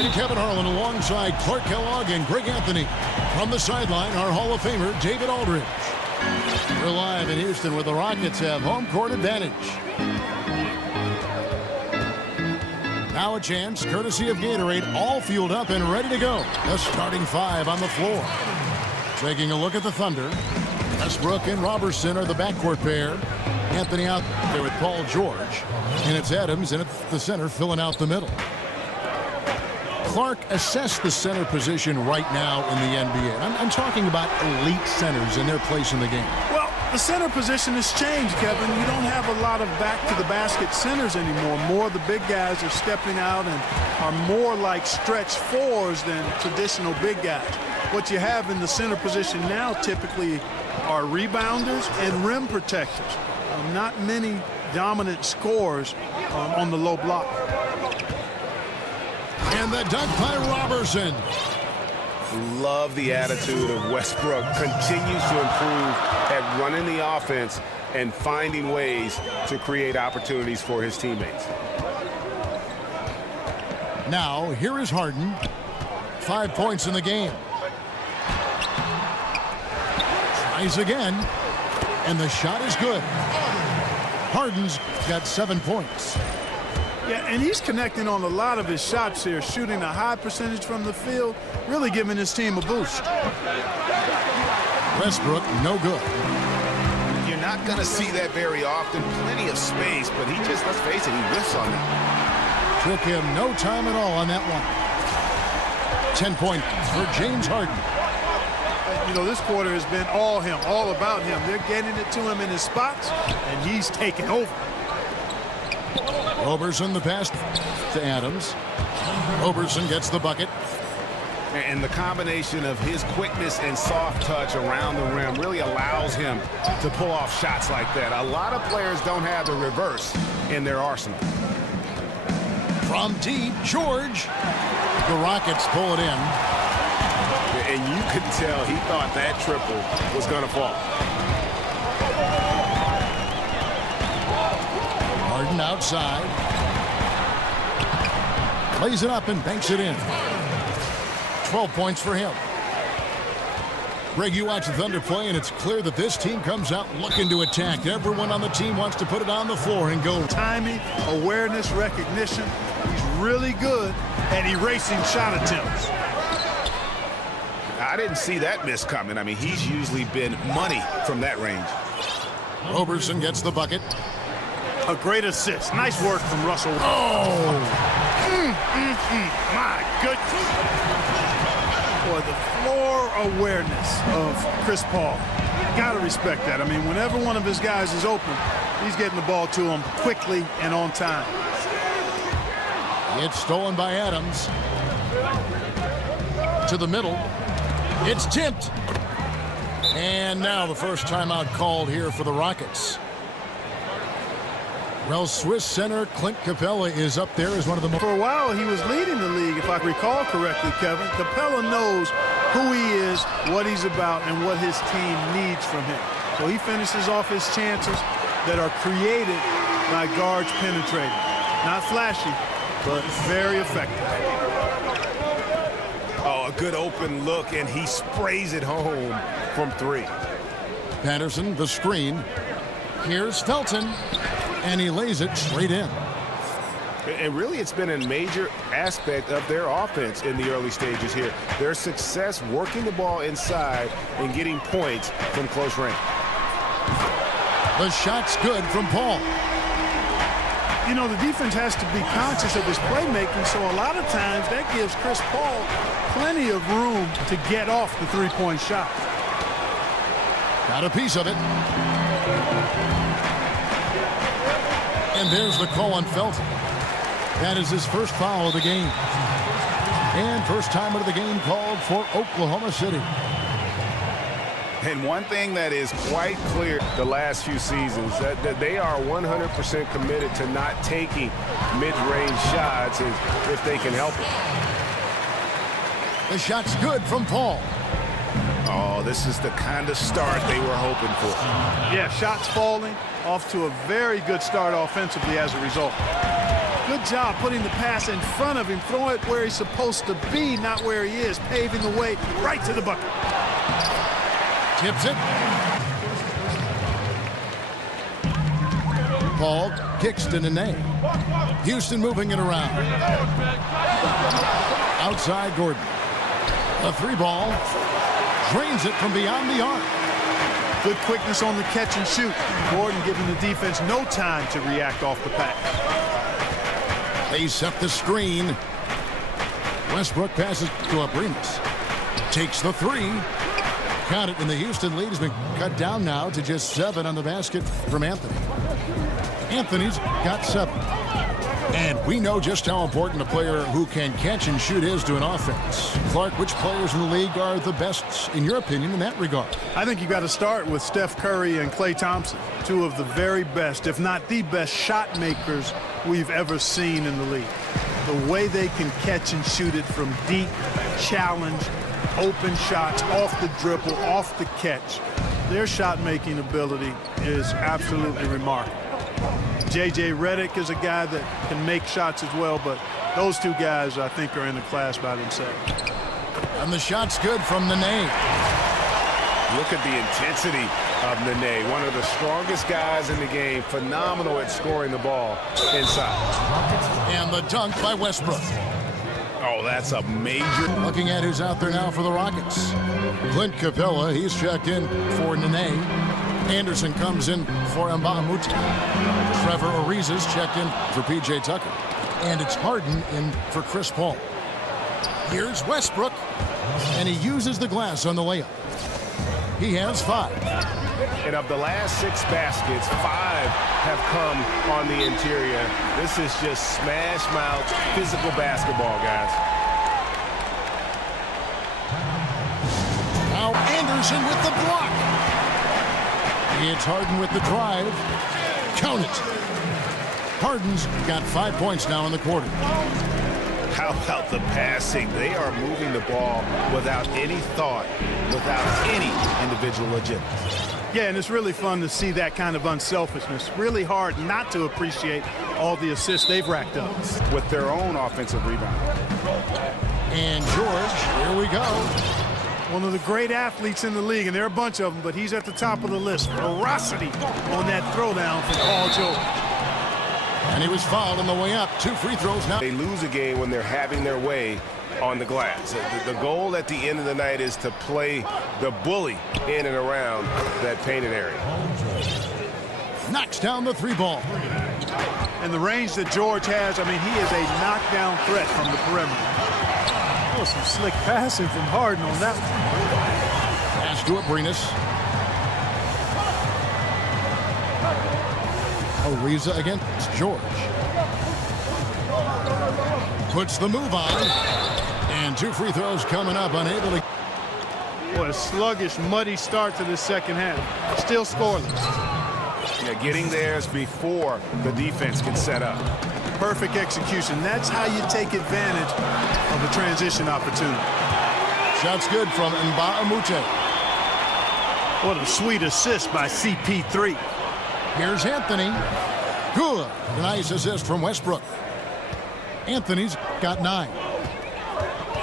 And Kevin Harlan alongside Clark Kellogg and Greg Anthony. From the sideline, our Hall of Famer, David Aldridge. We're live in Houston where the Rockets have home court advantage. Now a chance, courtesy of Gatorade, all fueled up and ready to go. The starting five on the floor. Taking a look at the Thunder. Westbrook and Robertson are the backcourt pair. Anthony out there with Paul George. And it's Adams in at the center filling out the middle. Clark, assess the center position right now in the NBA. I'm talking about elite centers and their place in the game. Well, the center position has changed, Kevin. You don't have a lot of back-to-the-basket centers anymore. More of the big guys are stepping out and are more like stretch fours than traditional big guys. What you have in the center position now typically are rebounders and rim protectors. Not many dominant scorers on the low block. And the dunk by Robertson. Love the attitude of Westbrook. Continues to improve at running the offense and finding ways to create opportunities for his teammates. Now, here is Harden. 5 points in the game. Tries again. And the shot is good. Harden's got 7 points. Yeah, and he's connecting on a lot of his shots here, shooting a high percentage from the field, really giving his team a boost. Westbrook, no good. You're not going to see that very often. Plenty of space, but he just, let's face it, he whiffs on that. Took him no time at all on that one. 10 points for James Harden. You know, this quarter has been all him, all about him. They're getting it to him in his spots, and he's taking over. Robertson the pass to Adams. Robertson gets the bucket. And the combination of his quickness and soft touch around the rim really allows him to pull off shots like that. A lot of players don't have the reverse in their arsenal. From deep, George. The Rockets pull it in. And you could tell he thought that triple was going to fall. Harden outside. Plays it up and banks it in. 12 points for him. Greg, you watch the Thunder play, and it's clear that this team comes out looking to attack. Everyone on the team wants to put it on the floor and go. Timing, awareness, recognition. He's really good at erasing shot attempts. I didn't see that miss coming. I mean, he's usually been money from that range. Robertson gets the bucket. A great assist. Nice work from Russell. Oh! My goodness. Boy, the floor awareness of Chris Paul. Got to respect that. I mean, whenever one of his guys is open, he's getting the ball to him quickly and on time. It's stolen by Adams. To the middle. It's tipped. And now the first timeout called here for the Rockets. Well, Swiss center Clint Capella is up there as one of the most. For a while, he was leading the league, if I recall correctly, Kevin. Capella knows who he is, what he's about, and what his team needs from him. So he finishes off his chances that are created by guards penetrating. Not flashy, but very effective. Oh, a good open look, and he sprays it home from three. Patterson, the screen. Here's Felton, and he lays it straight in. And really, it's been a major aspect of their offense in the early stages here. Their success working the ball inside and getting points from close range. The shot's good from Paul. You know, the defense has to be conscious of his playmaking, so a lot of times that gives Chris Paul plenty of room to get off the three-point shot. Got a piece of it. And there's the call on Felton. That is his first foul of the game. And first time of the game called for Oklahoma City. And one thing that is quite clear the last few seasons, that they are 100% committed to not taking mid-range shots if they can help it. The shot's good from Paul. Oh, this is the kind of start they were hoping for. Yeah, shots falling, off to a very good start offensively as a result. Good job putting the pass in front of him, throwing it where he's supposed to be, not where he is, paving the way right to the bucket. Tips it. Paul kicks to Nene. Houston moving it around. Outside Gordon. A three ball. Drains it from beyond the arc. Good quickness on the catch and shoot. Gordon giving the defense no time to react off the pass. They set the screen. Westbrook passes to Abrinas. Takes the three. Count it, and the Houston lead has been cut down now to just 7 on the basket from Anthony. Anthony's got 7. And we know just how important a player who can catch and shoot is to an offense. Clark, which players in the league are the best, in your opinion, in that regard? I think you got to start with Steph Curry and Klay Thompson, 2 of the very best, if not the best, shot makers we've ever seen in the league. The way they can catch and shoot it from deep, challenge, open shots, off the dribble, off the catch. Their shot-making ability is absolutely remarkable. J.J. Redick is a guy that can make shots as well, but those 2 guys, I think, are in the class by themselves. And the shot's good from Nene. Look at the intensity of Nene, one of the strongest guys in the game, phenomenal at scoring the ball inside. And the dunk by Westbrook. Oh, that's a major. Looking at who's out there now for the Rockets. Clint Capella, he's checked in for Nene. Anderson comes in for Mbah-a-Moute. Trevor Ariza's checked in for P.J. Tucker. And it's Harden in for Chris Paul. Here's Westbrook, and he uses the glass on the layup. He has 5. And of the last 6 baskets, 5 have come on the interior. This is just smash mouth physical basketball, guys. Now Anderson with the block. It's Harden with the drive. Count it. Harden's got 5 points now in the quarter. How about the passing? They are moving the ball without any thought, without any individual agenda. Yeah, and it's really fun to see that kind of unselfishness. Really hard not to appreciate all the assists they've racked up. With their own offensive rebound. And George, here we go. One of the great athletes in the league, and there are a bunch of them, but he's at the top of the list. Ferocity on that throwdown from Paul George. And he was fouled on the way up. 2 free throws now. They lose a game when they're having their way on the glass. The goal at the end of the night is to play the bully in and around that painted area. Knocks down the 3 ball. And the range that George has, I mean, he is a knockdown threat from the perimeter. Oh, some slick passing from Harden on that one. Pass to Abrinas. Ariza against George. Puts the move on. And 2 free throws coming up, unable to. What a sluggish, muddy start to the second half. Still scoreless. Yeah, getting theirs before the defense can set up. Perfect execution. That's how you take advantage of a transition opportunity. Shots good from Mbah-a-Moute. What a sweet assist by CP3. Here's Anthony. Good. Nice assist from Westbrook. Anthony's got 9.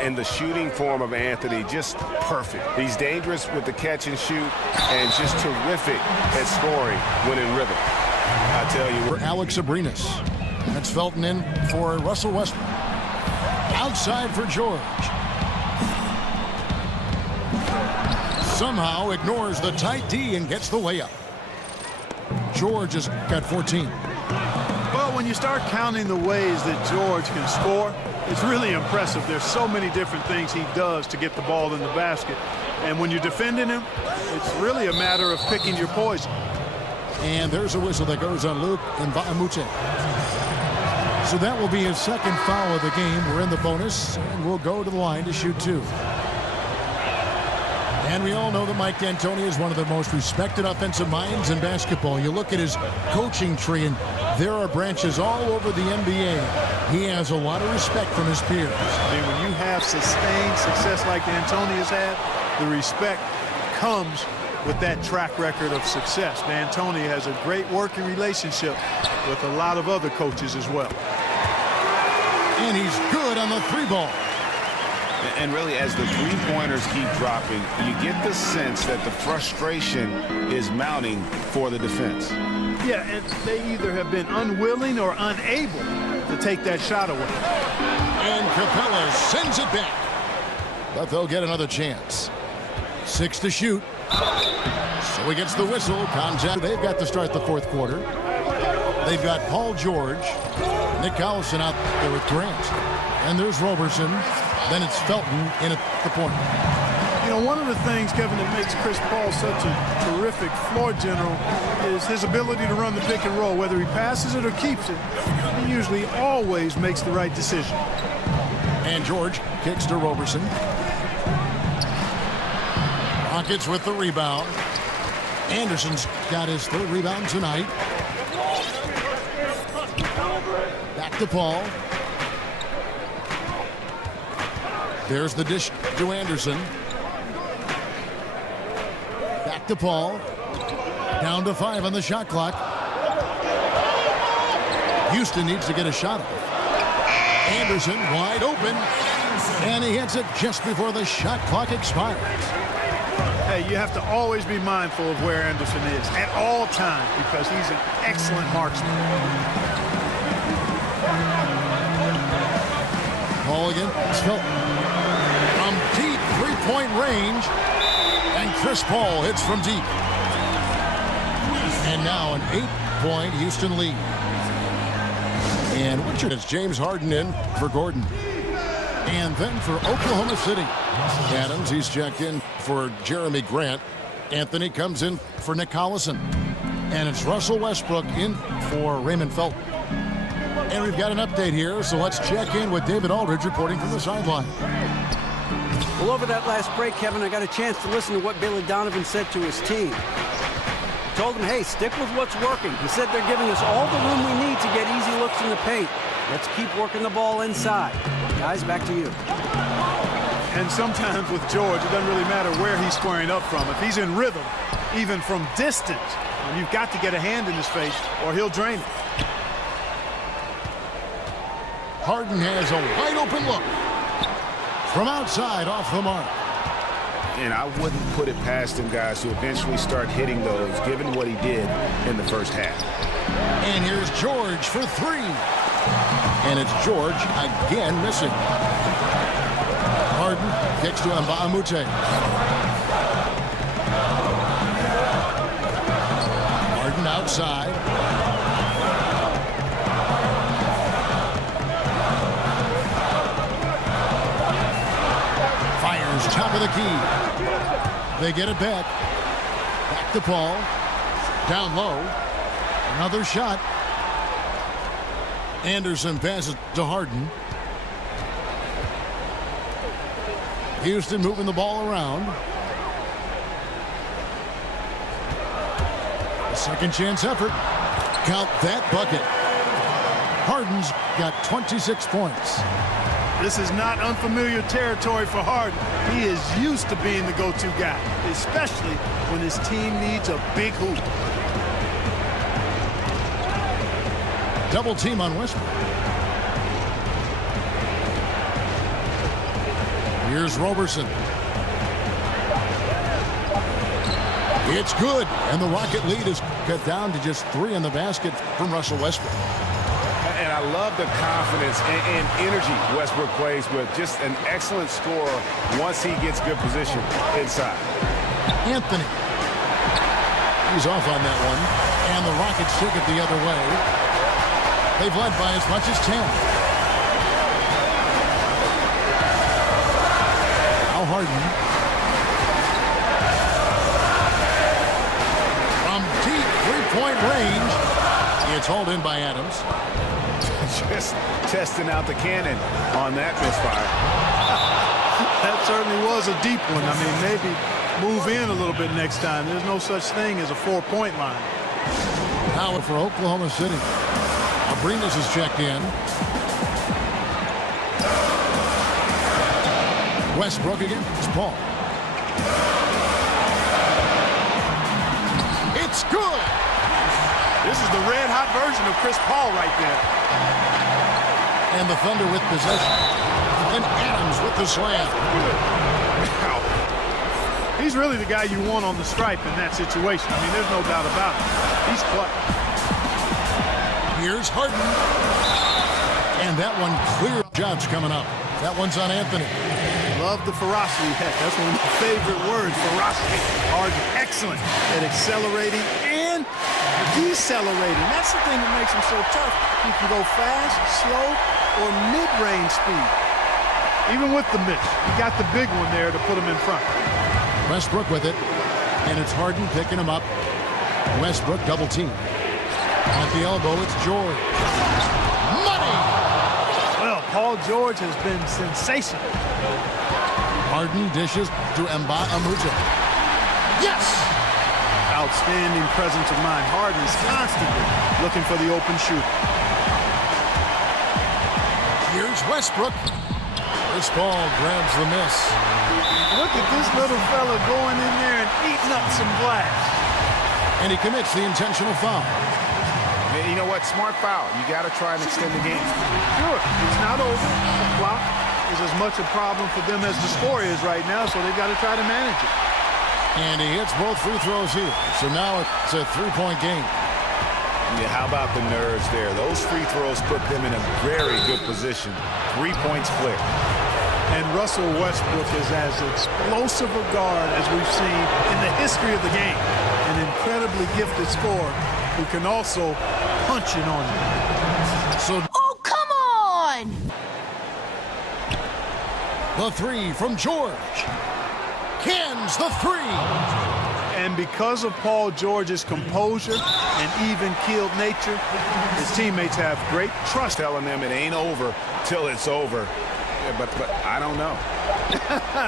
And the shooting form of Anthony, just perfect. He's dangerous with the catch and shoot and just terrific at scoring when in rhythm. I tell you. For Alex Abrinas. That's Felton in for Russell Westbrook. Outside for George. Somehow ignores the tight D and gets the layup. George has got 14. Well, when you start counting the ways that George can score, it's really impressive. There's so many different things he does to get the ball in the basket. And when you're defending him, it's really a matter of picking your poison. And there's a whistle that goes on Luke Mbah-a-Moute. So that will be his 2nd foul of the game. We're in the bonus, and we'll go to the line to shoot 2. And we all know that Mike D'Antoni is one of the most respected offensive minds in basketball. You look at his coaching tree, and there are branches all over the NBA. He has a lot of respect from his peers. I mean, when you have sustained success like D'Antoni has had, the respect comes with that track record of success. D'Antoni has a great working relationship with a lot of other coaches as well. And he's good on the 3-ball. And really, as the three-pointers keep dropping, you get the sense that the frustration is mounting for the defense. Yeah, and they either have been unwilling or unable to take that shot away. And Capella sends it back. But they'll get another chance. 6 to shoot. So he gets the whistle. Contact. They've got to start the fourth quarter. They've got Paul George, Nick Collison out there with Grant. And there's Roberson. Then it's Felton in at the point. You know, one of the things, Kevin, that makes Chris Paul such a terrific floor general is his ability to run the pick and roll. Whether he passes it or keeps it, he usually always makes the right decision. And George kicks to Roberson. Rockets with the rebound. Anderson's got his third rebound tonight. Back to Paul. There's the dish to Anderson. Back to Paul. Down to 5 on the shot clock. Houston needs to get a shot off. Anderson wide open. And he hits it just before the shot clock expires. Hey, you have to always be mindful of where Anderson is at all times because he's an excellent marksman. Paul again. It's Felton. From deep three-point range. And Chris Paul hits from deep. And now an 8-point Houston lead. And it's James Harden in for Gordon. And then for Oklahoma City, Adams, he's checked in for Jeremy Grant. Anthony comes in for Nick Collison. And it's Russell Westbrook in for Raymond Felton. And we've got an update here, so let's check in with David Aldridge reporting from the sideline. Well, over that last break, Kevin, I got a chance to listen to what Billy Donovan said to his team. He told them, hey, stick with what's working. He said they're giving us all the room we need to get easy looks in the paint. Let's keep working the ball inside. Guys, back to you. And sometimes with George, it doesn't really matter where he's squaring up from. If he's in rhythm, even from distance, you've got to get a hand in his face or he'll drain it. Harden has a wide open look. From outside, off the mark. And I wouldn't put it past him, guys, to eventually start hitting those, given what he did in the first half. And here's George for 3. And it's George again missing. Harden kicks to Mbamute. Harden outside. Fires top of the key. They get it back. Back to Paul. Down low. Another shot. Anderson passes to Harden. Houston moving the ball around. A second chance effort. Count that bucket. Harden's got 26 points. This is not unfamiliar territory for Harden. He is used to being the go-to guy, especially when his team needs a big hoop. Double team on Westbrook. Here's Roberson. It's good. And the Rocket lead is cut down to just 3 in the basket from Russell Westbrook. And I love the confidence and energy Westbrook plays with. Just an excellent scorer once he gets good position inside. Anthony. He's off on that one. And the Rockets take it the other way. They've led by as much as 10. Now Harden. From deep three-point range. It's hauled in by Adams. Just testing out the cannon on that misfire. That certainly was a deep one. I mean, maybe move in a little bit next time. There's no such thing as a 4-point line. Now for Oklahoma City. Abrinas is checked in. Westbrook against Paul. It's good. This is the red-hot version of Chris Paul right there. And the Thunder with possession. And Adams with the slam. He's really the guy you want on the stripe in that situation. I mean, there's no doubt about it. He's clutch. Here's Harden. And that one clear. Shots coming up. That one's on Anthony. Love the ferocity. Heck, that's one of my favorite words, ferocity. Harden, excellent at accelerating and decelerating. That's the thing that makes him so tough. He can go fast, slow, or mid-range speed. Even with the miss, he got the big one there to put him in front. Westbrook with it, and it's Harden picking him up. Westbrook double team. At the elbow, it's George. Money! Well, Paul George has been sensational. Harden dishes to Amuja. Yes! Outstanding presence of mind. Harden's constantly looking for the open shoot. Here's Westbrook. Chris Paul grabs the miss. Look at this little fella going in there and eating up some glass. And he commits the intentional foul. Hey, you know what? Smart foul. You got to try and extend the game. Sure, it's not over. The clock is as much a problem for them as the score is right now, so they've got to try to manage it. And he hits both free throws here. So now it's a three-point game. Yeah, how about the nerves there? Those free throws put them in a very good position. 3 points clear. And Russell Westbrook is as explosive a guard as we've seen in the history of the game. An incredibly gifted scorer who can also punch it on you. So, Oh, come on! the three from George. Cans the three. And because of Paul George's composure and even-keeled nature, his teammates have great trust. Telling them it ain't over till it's over. Yeah, but I don't know.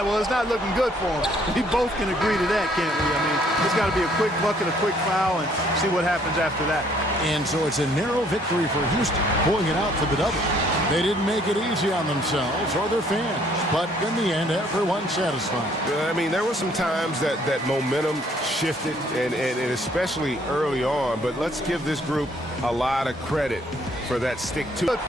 Well, it's not looking good for him. We both can agree to that, can't we? I mean, it's got to be a quick bucket, a quick foul, and see what happens after that. And so it's a narrow victory for Houston, pulling it out for the double. They didn't make it easy on themselves or their fans, but in the end, everyone's satisfied. I mean, there were some times that momentum shifted, and especially early on, but let's give this group a lot of credit for that stick to it.